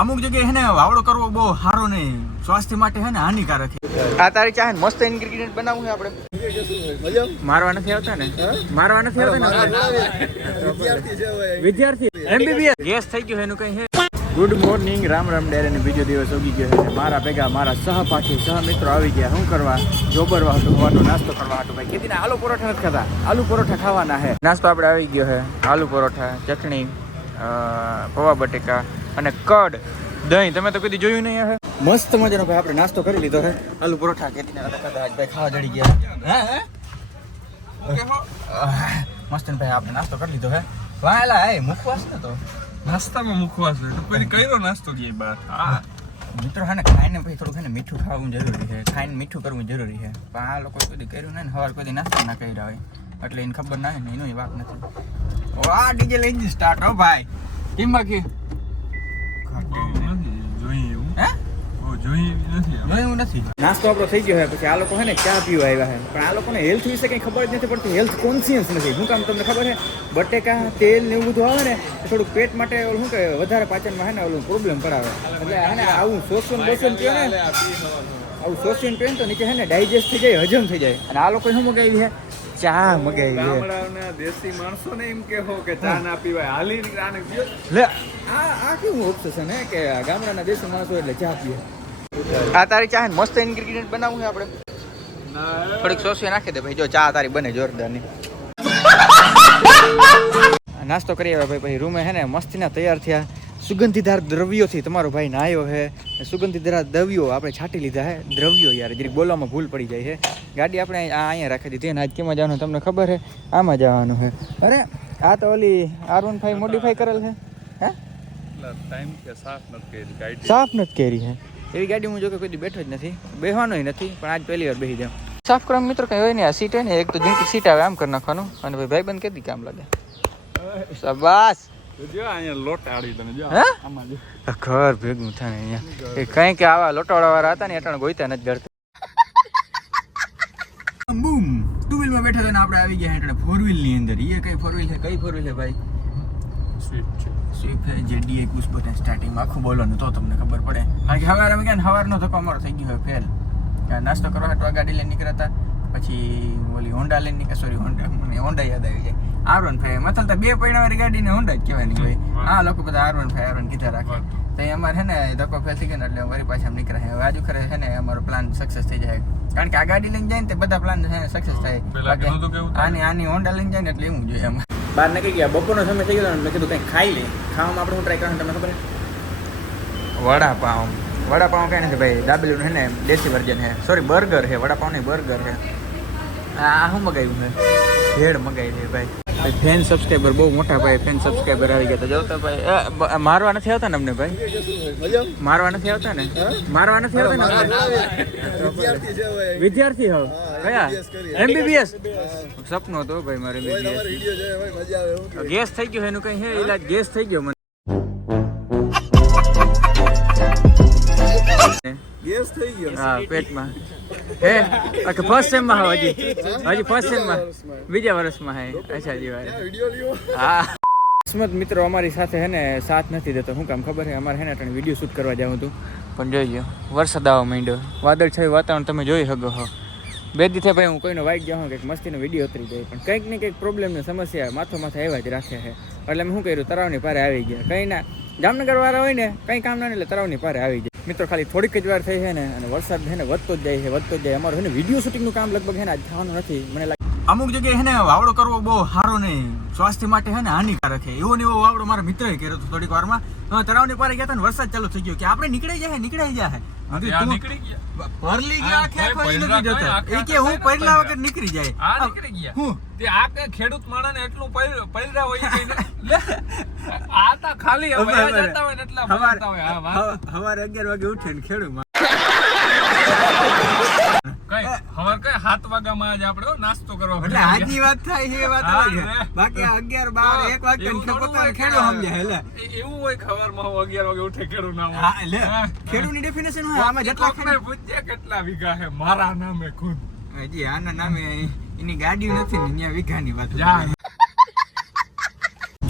અમુક જગ્યાએ હે ને વાવડો કરવો બહુ સારો નહીં સ્વાસ્થ્ય માટે હે ને હાનિકારક છે. આ તારી ચાહે ને મસ્ત ઇન્ગ્રેડિયન્ટ બનાવવું છે આપણે. મારવા નથી આવતા ને? મારવા નથી આવતા ને? વિદ્યાર્થી એમબીબીએસ. ગેસ થઈ ગયો એનું કઈ હે? ગુડ મોર્નિંગ રામ રામ ડેરે ને બીજો દિવસ ઉગી ગયો છે મારા ભેગા મારા સહપાઠી સહ મિત્રો આવી ગયા. શું કરવા? જોબરવા હતું હોવાનો નાસ્તો કરવા હતો ભાઈ. કેદી આલુ પરોઠા નથી ખાતા? આલુ પરોઠા ખાવાના હે. નાસ્તો આપણે આવી ગયો છે આલુ પરોઠા ચટણી પૌવા બટેકા અને કડ દહીં. તમે તો કદી જોયું નહીં હે? મસ્ત મજાનો ભાઈ આપણે નાસ્તો કરી લીધો હે. આલુ પરોઠા કેદી ના ખાતા આજ ભાઈ ખાવા જડી ગયા. હે મસ્ત ભાઈ આપણે નાસ્તો કરી લીધો હે. વાયલા હે મુખવાસ ને તો? નાસ્તામાં મુખવાસ હોય તો પછી કર્યો નાસ્તો કે બાર હા. મિત્રો હા ને ખાઈને પછી થોડુંક ને મીઠું ખાવું જરૂરી છે ખાઈને મીઠું કરવું જરૂરી છે પણ આ લોકો કોઈ કર્યું નહીં ને સવાર કોઈ નાસ્તો ના કર્યા હોય. એટલે એને ખબર ના હોય ને એનો વાત નથી. આ ડીજે લઈ જ સ્ટાર્ટ હો ભાઈ. કેમ બાકી? નથી જોઈ એવું હે નાસ્તો આપણો થઈ ગયો પછી આ લોકો હે ને ચા પીવા આવ્યા હે પણ આ લોકોને હેલ્થ વિશે કંઈ ખબર જ નથી પડતી. હેલ્થ કોન્શિયસ નથી. શું કામ તમને ખબર છે? બટેકા તેલ ને એવું બધું આવે ને થોડુંક પેટ માટે ઓલું શું કે વધારે પાચનમાં હે ને ઓલું પ્રોબ્લેમ કરાવે. એટલે હે ને આવું શોષણ બોષણ ને આવું શોષણ પીએ તો નીચે હે ને ડાયજેસ્ટ થઈ જાય હજમ થઈ જાય. અને આ લોકો શું મગાવી છે? ચા મગાવી ગામડાના દેશી માણસો ને એમ કેહો કે ચા ના પીવાય. હાલી આને પીઓ લે. આ આ કેવું ઓબ્સેશન હે કે ગામડાના દેશી માણસો એટલે ચા પીએ. આ તારી ચા મસ્ત ઇન્ગ્રેડિયન્ટ બનાવું છે આપણે. થોડીક સોસી નાખી દે ભાઈ. જો ચા તારી બને જોરદારની. નાસ્તો કરી આવ્યા ભાઈ. પછી રૂમે હે ને મસ્તીના તૈયાર થયા. સુગંધીદાર દ્રવ્યોથી તમારો ભાઈ નાયો છે સુગંધીદાર દ્રવ્યો આપણે છાંટી લીધા છે દ્રવ્યો યાર જરીક બોલવામાં ભૂલ પડી જાય છે ગાડી આપણે આ અહીંયા રાખી દીધી અને આજ કેમાં જવાનું તમને ખબર છે આમાં જવાનું છે અરે આ તો ઓલી આર વન ફાઈવ મોડિફાઈ કરેલ છે હે? ટાઈમ સાફ નથી કેરી છે સાફ નથી કરી હે. એવી ગાડી હું જો કે કોઈ દી બેઠો જ નથી. બેહવાનોય નથી પણ આજ પહેલી વાર બેસી જાઉં. સાફ કરવા મિત્રો કઈ હોય ને આ સીટ હોય ને એક તો જીંકી સીટ આવે આમ કરી નાખવાનું. અને ભાઈ ભાઈ બંધ કેદી કામ લાગે? શાબાશ! ઘર ભેગું થાય અહીંયા. એ કઈ કે આવા લોટાવાળા વાળા હતા ને અટાણે ગોઈતા નથી જડતા. બૂમ ટુ બેઠા હતા ને આપણે આવી ગયા એટલે ફોર વ્હીલની અંદર. એ કઈ ફોર વ્હીલ છે? કઈ ફોર વ્હીલ છે ભાઈ? સ્વિફ્ટ જેડીએ કુછ બટન સ્ટાર્ટિંગ આખું બોલવાનું તો તમને ખબર પડે. કારણ કે હવારે અમે ક્યાં હવારનો ધક્કો અમારો થઈ ગયો ફેલ નાસ્તો કરવા હાટવા ગાડી લઈને નીકળ્યા હતા પછી ઓલી હોન્ડા લઈને નીકળ્યા. સોરી હોન્ડા મને હોન્ડા યાદ આવી જાય. આર વન ફાઈવ મતલબ બે પૈણાવાળી ગાડીને હોન્ડા જ કહેવાની ભાઈ. આ લોકો બધા R one five R one કીધા રાખે. તો એ અમારે છે ને ધક્કો ફેલ ગયો એટલે અમારી પાછા નીકળ્યા છે. હવે આજુ ખરે છે ને અમારો પ્લાન સક્સેસ થઈ જાય. કારણ કે આ ગાડી લઈને જાય ને તે બધા પ્લાન છે સક્સેસ તો થાય? આની આની હોન્ડા લઈને જાય ને એટલે એવું જોઈએ એમાં. બહાર નીકળી ગયા. બપોરનો સમય થઈ ગયો મેં કીધું કંઈક ખાઈ લે ખાવામાં આપણે હું ટ્રાય કરવાનું તમને ખબર વડાપાઉં વડાપાઉં કઈ નથી ભાઈ. દાબેલું છે ને દેશી વર્જન છે. સોરી બર્ગર છે. વડાપાઉં નહીં બર્ગર છે. આ શું મગાવ્યું છે ભેળ મગાવી છે ભાઈ. ફેન સબસ્ક્રાઈબર બહુ મોટા ભાઈ ફેન સબસ્ક્રાઈબર આવી ગયા જો તો ભાઈ. મારવા નથી આવતા ને અમને ભાઈ? મારવા નથી આવતા ને? મારવા નથી આવતા ને વિદ્યાર્થી હો? કયા? એમબીબીએસ સપનું હતો ભાઈ મારે એમબીબીએસ ગેસ થઈ ગયો એનું કઈ હે? ઇલાજ ગેસ થઈ ગયો મને. ગેસ થઈ ગયો. હા પેટમાં. હે? ઓકે ફર્સ્ટ સેમમાં હો હજી? હજી ફર્સ્ટ સેમમાં? બીજા વર્ષમાં હે. અચ્છા જી ભાઈ હા. કિસ્મત મિત્રો અમારી સાથે હે ને સાથ નથી દેતો. શું કામ ખબર છે? અમારે હે ને ત્રણ વીડિયો શૂટ કરવા જાઉં હતું. પણ જોઈ ગયો વરસાદ આવવા માંડ્યો. વાદળ છાયું વાતાવરણ તમે જોઈ શકો હો. બે દિવસે ભાઈ હું કોઈનો વાઈટ જાઉં કંઈક મસ્તીનો વીડિયો ઉતરી જાય. પણ કંઈક ને કંઈક પ્રોબ્લેમની સમસ્યા માથો માથે આવ્યા જ રાખે છે એટલે મેં શું કર્યું? તરાવની પારે આવી ગયા. કંઈ ના. જામનગર વાળા હોય ને કંઈ કામ ના એટલે તરાવની પારે આવી જાય મિત્રો, ખાલી થોડીક જ વાર થઈ છે ને, અને વરસાદ છે ને વધતો જ જાય છે, વધતો જ જાય. અમારું છે ને વીડિયો શૂટિંગનું કામ લગભગ છે ને આજ થવાનું નથી. મને લાગે અમુક જગ્યાએ છે ને વાવડો કરવો બહુ સારો નહીં સ્વાસ્થ્ય માટે છે ને હાનિકારક છે. એવો ને એવો વાવડો મારા મિત્રએ કર્યો હતો થોડીક વારમાં. તો તળાવની પારે ગયા હતા ને વરસાદ ચાલુ થઈ ગયો કે આપણે નીકળી જાય નીકળી જાય પરલી ગયા આખે આખો નથી જતો. એ કે હું પરલા વગર નીકળી જાય. આ નીકળી ગયા. હું? તે આ કે ખેડૂત માણસ એટલું પૈર- હોય કે આ તો ખાલી હવે જતા હોય એટલા હવાર- હોય. હા હવારે અગિયાર વાગે ઉઠે ને ખેડૂત કઈ હવાર કઈ? સાત વાગ્યામાં જ આપણે નાસ્તો કરવા એટલે બેઠા વાત થાય છે એ વાત અલગ બાકી અગિયાર બાર એક વાગે પોતાને હોય સમજે એટલે. એવું હોય કે હવારમાં અગિયાર વાગે ઉઠે ખેડૂત ના હોય. એટલે. હા. ખેડૂતની ડેફિનેશન હોય? આમાં જેટલા કોકને પૂછજે કેટલા વીઘા છે? મારા નામે ખુદ. હજી આના નામે એની ગાડી નથી ને ત્યાં વીઘાની વાત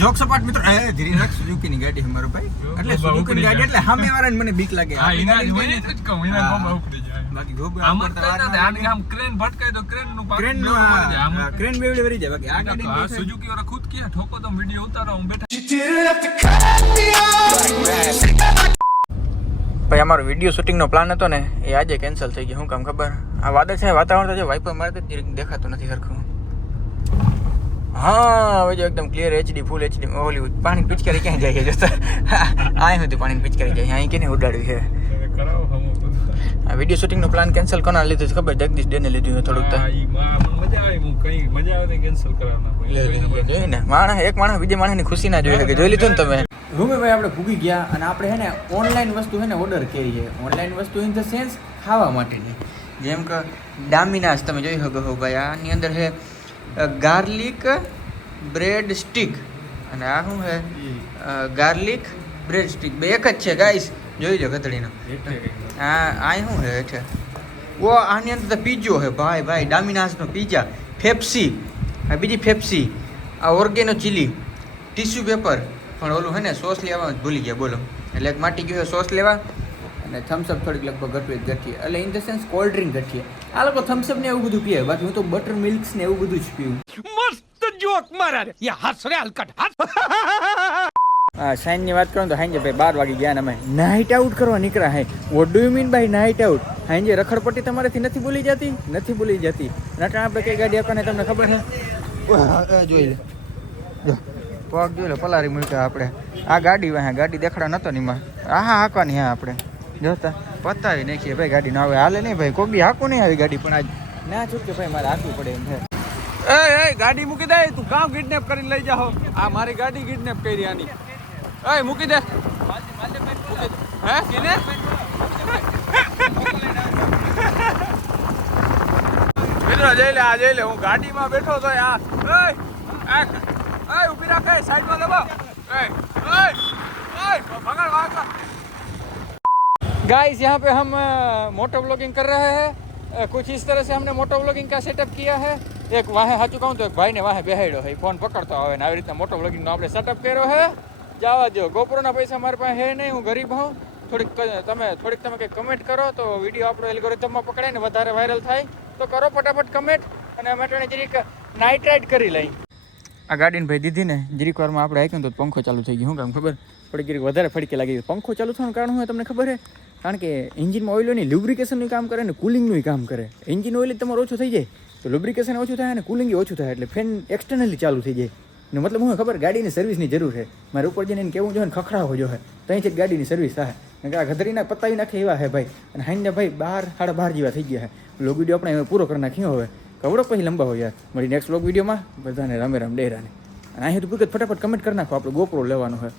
જોક સપાટ મિત્રો એ ધીરે રાખ સુઝુકી ની ગાડી છે મારો ભાઈ. એટલે સુઝુકી ની ગાડી એટલે સામે વાળાને મને બીક લાગે. હા એના જ કહું એના બાકી ગોબા આમ જ ઉપર તો કઈ વાર ના ના થાય. આની લાગે. આમ ક્રેન ભટકાય તો ક્રેનનું પાકું ક્રેનનું બેવડું પડી જાય. આમ આ ક્રેન બેવડી વળી જાય બાકી આ ગાડી આ સુઝુકી વાળા ખુદ કે ઠોકો તો વિડિયો ઉતારો હું બેઠા ભાઈ અમારો વીડિયો શૂટિંગનો પ્લાન હતો ને એ આજે કેન્સલ થઈ ગયો શું કામ ખબર આ વાદળ છે વાતાવરણ તો જે વાઇપર મારે તો જરીક દેખાતું નથી સરખું હા હવે જો એકદમ ક્લિયર એચડી ફૂલ એચડી ઓલી પાણી પિચકારી ક્યાં જાય છે જોતા આ સુધી પાણી પિચકારી જાય અહીં કેને ઉડાડ્યું છે કરાવો હમો બધું. આ વીડિયો શૂટિંગનો પ્લાન કેન્સલ કોના લીધું છે ખબર? જગદીશ ડેને લીધું છે થોડુંક તો. હા, ઈ માં મને મજા આવી હું કઈ મજા આવે કેન્સલ કરવાના. ને? માણસ એક માણસ બીજા માણસની ખુશી ના જોઈ શકે. જોઈ લીધું ને તમે? રૂમે ભાઈ આપણે ભૂગી ગયા અને આપણે હે ને ઓનલાઈન વસ્તુ હે ને ઓર્ડર કરી છે ઓનલાઈન વસ્તુ ઇન ધ સેન્સ ખાવા માટેની. જેમ કે ડામિનાસ તમે જોઈ શકો છો ભાઈ આની અંદર છે ગાર્લિક બ્રેડ સ્ટીક અને આ શું છે? ગાર્લિક બ્રેડ સ્ટીક બે એક જ છે ગાઈસ જોઈ લો ગધડીનો. આ આ શું છે હેઠે? ઓ આની અંદર તો પીઝો છે ભાઈ ભાઈ ડામિનાસનો પીઝા ફેપ્સી આ બીજી ફેપ્સી. આ ઓર્ગેનો ચીલી. Tissue paper. પણ ઓલું હે ને સોસ લેવા ભૂલી ગયા બોલો. એટલે એક માટી ગયું સોસ લેવા. અને થમ્સઅપ થોડીક લગભગ ઘટવી ઘટીએ. એટલે in the sense cold drink ઘટીએ. આ લોકો થમ્સઅપ ને એવું બધું પીએ બાકી હું તો બટર મિલ્ક્સ ને એવું બધું જ પીવું. હા સાંજની વાત કરું તો સાંજે ભાઈ બાર વાગી ગયા ને અમે. નાઇટ આઉટ કરવા નીકળ્યા હે. What do you mean by night out સાંજે રખડપટ્ટી તમારેથી નથી ભૂલી જતી? નથી ભૂલી જતી. નટા આપણે કઈ ગાડી આપણને તમને ખબર છે? જોઈ લે. પગ જોઈ લે પલારી મૂક્યા આપણે. આ ગાડી વાહ ગાડી દેખાડા નતો ની માં. આ હા હાંકવાની હા આપણે. જોતા પતાવી નાખીએ ભાઈ ગાડી. ના આવે હાલે નહીં ભાઈ કોઈ બી હાંકું નહીં આવી ગાડી પણ આજ. ના છૂટકે ભાઈ મારે હાંકવું પડે એમ છે. એ એ ગાડી મૂકી દે તું કામ કિડનેપ કરીને લઈ જાઓ. આ મારી ગાડી કિડનેપ કરી આની. એ મૂકી દે હે કિને મિત્રો જઈ લે આ જઈ લે હું ગાડીમાં બેઠો તો આ એ આ એ ઊભી રાખ એ સાઈડમાં દબાવ એ એ એ ભગાડ વાગા गाइस यहाँ पे हम मोटो ब्लॉगिंग कर रहे हैं अ, कुछ इस तरह से हमने मोटो ब्लॉगिंग का सेटअप किया है एक वाहे हाचू कहूँ तो एक भाई ने वाहे બેહાડ્યો है ફોન પકડતો આવે ને આવી રીતના મોટો બ્લોગિંગ નો આપણે સેટઅપ કર્યો છે જવા દો ગોપરોના પૈસા મારી પાસે હે નહીં, હું ગરીબ હોઉં. થોડીક તમે થોડીક તમે કંઈક કમેન્ટ કરો તો વીડિયો આપણો એલ્ગોરિધમમાં પકડાય ને વધારે વાયરલ થાય. તો કરો ફટાફટ કમેન્ટ અને અમે તેને જરીક નાઇટ રાઇડ કરી લઈ. આ ગાડીને ભાઈ દીધી ને વારમાં આપણે આપ્યું તો પંખો ચાલુ થઈ ગયો. શું કામ ખબર? પડી જરીક વધારે ફડકે લાગી ગયું પંખો ચાલુ થવાનું કારણ હોય તમને ખબર છે કારણ કે એન્જિનમાં ઓઇલોની લ્યુબ્રિકેશનનું કામ કરે ને કુલિંગનું કામ કરે. એન્જિન ઓઇલ તમારું ઓછું થઈ જાય. તો લુબ્રિકેશન ઓછું થાય અને કુલિંગ ઓછું થાય એટલે ફેન એક્સટર્નલી ચાલુ થઈ જાય. ને મતલબ હું ખબર ગાડીની સર્વિસની જરૂર છે. મારે ઉપર જઈને એને કેવું જોઈએ ને ખખડાવો જોઈએ ત્યાંથી જ ગાડીની સર્વિસ થાય. કારણ કે આ ગધરીના પતાવી નાખે એવા છે ભાઈ. અને હાઈને ભાઈ બાર, સાડા બાર જેવા થઈ ગયા છે લોગ વીડિયો આપણે પૂરો કરી નાખ્યો હવે. કવડો પછી લંબા હોય યાર. મારી નેક્સ્ટ લોગ વિડીયોમાં બધાને રામે રામ ડેરાને. અને અહીં તો ફટાફટ કમેન્ટ કરી નાખો, આપણે ગોપરો લેવાનો હોય